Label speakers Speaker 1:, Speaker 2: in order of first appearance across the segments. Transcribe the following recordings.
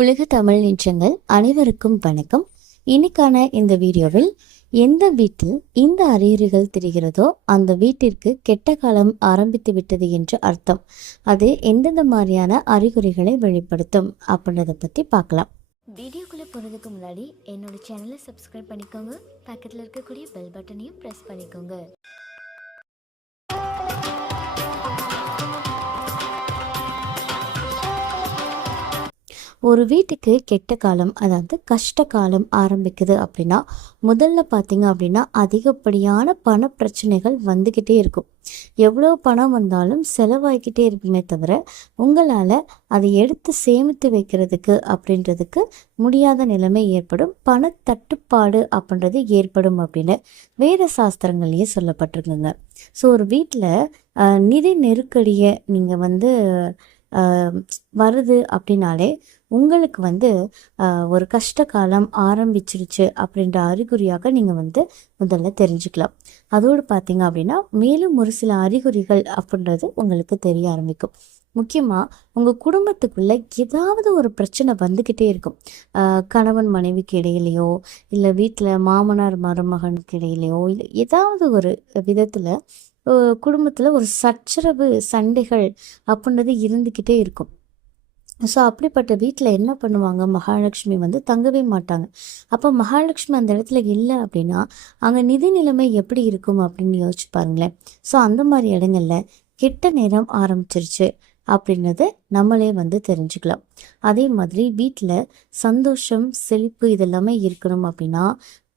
Speaker 1: உலக தமிழ் நின்றங்கள் அனைவருக்கும் வணக்கம். இன்னைக்கான இந்த வீடியோவில் எந்த வீட்டில் இந்த அறிகுறிகள் தெரிகிறதோ அந்த வீட்டிற்கு கெட்ட காலம் ஆரம்பித்து விட்டது என்று அர்த்தம். அது எந்தெந்த மாதிரியான அறிகுறிகளை வெளிப்படுத்தும் அப்படின்றத பற்றி பார்க்கலாம். வீடியோக்குள்ளே போகிறதுக்கு முன்னாடி என்னோட சேனலை சப்ஸ்கிரைப் பண்ணிக்கோங்க. பக்கத்தில் இருக்கக்கூடிய பெல் பட்டனையும் ப்ரெஸ் பண்ணிக்கோங்க. ஒரு வீட்டுக்கு கெட்ட காலம் அதாவது கஷ்ட காலம் ஆரம்பிக்குது அப்படின்னா முதல்ல பார்த்தீங்க அப்படின்னா அதிகப்படியான பண பிரச்சனைகள் வந்துக்கிட்டே இருக்கும். எவ்வளோ பணம் வந்தாலும் செலவாகிக்கிட்டே இருக்குமே தவிர உங்களால் அதை எடுத்து சேமித்து வைக்கிறதுக்கு அப்படின்றதுக்கு முடியாத நிலைமை ஏற்படும். பண தட்டுப்பாடு அப்படின்றது ஏற்படும் அப்படின்னு வேத சாஸ்திரங்கள்லேயே சொல்லப்பட்டிருக்குங்க. ஸோ ஒரு வீட்டில் நிதி நெருக்கடியை நீங்கள் வந்து வருது அப்படின்னாலே உங்களுக்கு வந்து ஒரு கஷ்ட காலம் ஆரம்பிச்சிருச்சு அப்படின்ற அறிகுறியாக நீங்கள் வந்து முதல்ல தெரிஞ்சுக்கலாம். அதோடு பார்த்தீங்க அப்படின்னா மேலும் ஒரு சில அறிகுறிகள் அப்படின்றது உங்களுக்கு தெரிய ஆரம்பிக்கும். முக்கியமாக உங்கள் குடும்பத்துக்குள்ளே ஏதாவது ஒரு பிரச்சனை வந்துக்கிட்டே இருக்கும். கணவன் மனைவிக்கு இடையிலையோ இல்லை வீட்டில் மாமனார் மருமகனுக்கு இடையிலையோ இல்லை ஏதாவது ஒரு விதத்தில் குடும்பத்தில் ஒரு சச்சரவு சண்டைகள் அப்படின்றது இருந்துக்கிட்டே இருக்கும். ஸோ அப்படிப்பட்ட வீட்டில் என்ன பண்ணுவாங்க? மகாலட்சுமி வந்து தங்கவே மாட்டாங்க. அப்போ மகாலட்சுமி அந்த இடத்துல இல்லை அப்படின்னா அங்கே நிதி நிலைமை எப்படி இருக்கும் அப்படின்னு யோசிச்சு பாருங்களேன். ஸோ அந்த மாதிரி இடங்கள்ல கெட்ட நேரம் ஆரம்பிச்சிருச்சு அப்படின்றத நம்மளே வந்து தெரிஞ்சுக்கலாம். அதே மாதிரி வீட்டில் சந்தோஷம் செழிப்பு இதெல்லாமே இருக்கணும் அப்படின்னா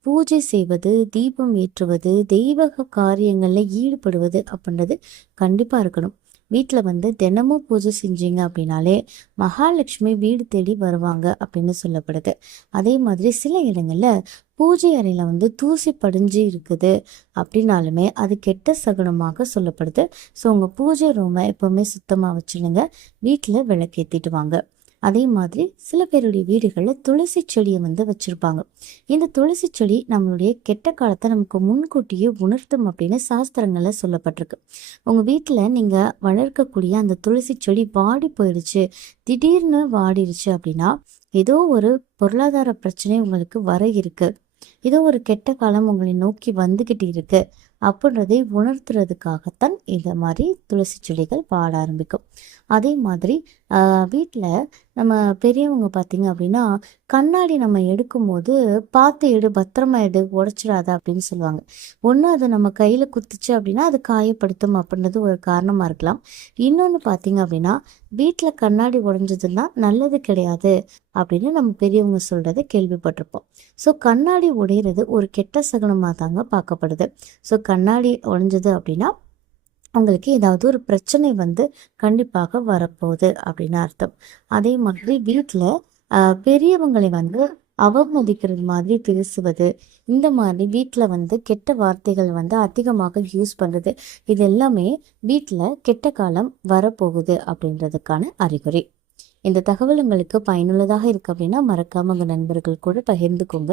Speaker 1: பூஜை செய்வது தீபம் ஏற்றுவது தெய்வக காரியங்களில் ஈடுபடுவது அப்படின்றது கண்டிப்பாக இருக்கணும். வீட்டில் வந்து தினமும் பூஜை செஞ்சீங்க அப்படின்னாலே மகாலட்சுமி வீடு தேடி வருவாங்க அப்படின்னு சொல்லப்படுது. அதே மாதிரி சில இடங்களில் பூஜை அறையில் வந்து தூசி படிஞ்சு இருக்குது அப்படின்னாலுமே அது கெட்ட சகுனமாக சொல்லப்படுது. ஸோ உங்கள் பூஜை ரூமை எப்போவுமே சுத்தமாக வச்சுடுங்க. வீட்டில் விளக்கேற்றிட்டு வாங்க. அதே மாதிரி சில பேருடைய வீடுகளில் துளசி செடியை வந்து வச்சுருப்பாங்க. இந்த துளசி செடி நம்மளுடைய கெட்ட காலத்தை நமக்கு முன்கூட்டியே உணர்த்தும் அப்படின்னு சாஸ்திரங்களில் சொல்லப்பட்டிருக்கு. உங்கள் வீட்டில் நீங்கள் வளர்க்கக்கூடிய அந்த துளசி செடி வாடி போயிடுச்சு திடீர்னு வாடிடுச்சு அப்படின்னா ஏதோ ஒரு பொருளாதார பிரச்சனை உங்களுக்கு வர இருக்கு. ஏதோ ஒரு கெட்ட காலம் உங்களை நோக்கி வந்துக்கிட்டு இருக்குது அப்படின்றதை உணர்த்துறதுக்காகத்தான் இந்த மாதிரி துளசி செடிகள் பாட ஆரம்பிக்கும். அதே மாதிரி வீட்டில் நம்ம பெரியவங்க பார்த்தீங்க அப்படின்னா கண்ணாடி நம்ம எடுக்கும்போது பார்த்து எடு பத்திரமா எடு உடச்சிடாத அப்படின்னு சொல்லுவாங்க. ஒன்று அதை நம்ம கையில் குத்துச்சு அப்படின்னா அது காயப்படுத்தும் அப்படின்றது ஒரு காரணமாக இருக்கலாம். இன்னொன்று பார்த்தீங்க அப்படின்னா வீட்டில் கண்ணாடி உடஞ்சதுன்னா நல்லது கிடையாது அப்படின்னு நம்ம பெரியவங்க சொல்கிறத கேள்விப்பட்டிருப்போம். ஸோ கண்ணாடி உடையிறது ஒரு கெட்ட சகுனமாக தாங்க பார்க்கப்படுது. ஸோ கண்ணாடி ஒழிஞ்சது அப்படின்னா உங்களுக்கு ஏதாவது ஒரு பிரச்சனை வந்து கண்டிப்பாக வரப்போகுது அப்படின்னு அர்த்தம். அதே மாதிரி வீட்டில் பெரியவங்களை வந்து அவமதிக்கிறது மாதிரி பேசுவது இந்த மாதிரி வீட்டில் வந்து கெட்ட வார்த்தைகள் வந்து அதிகமாக யூஸ் பண்ணுறது இது எல்லாமே வீட்டில் கெட்ட காலம் வரப்போகுது அப்படின்றதுக்கான அறிகுறி. இந்த தகவல் உங்களுக்கு பயனுள்ளதாக இருக்கு அப்படின்னா மறக்காம உங்கள் நண்பர்கள் கூட பகிர்ந்துக்கோங்க.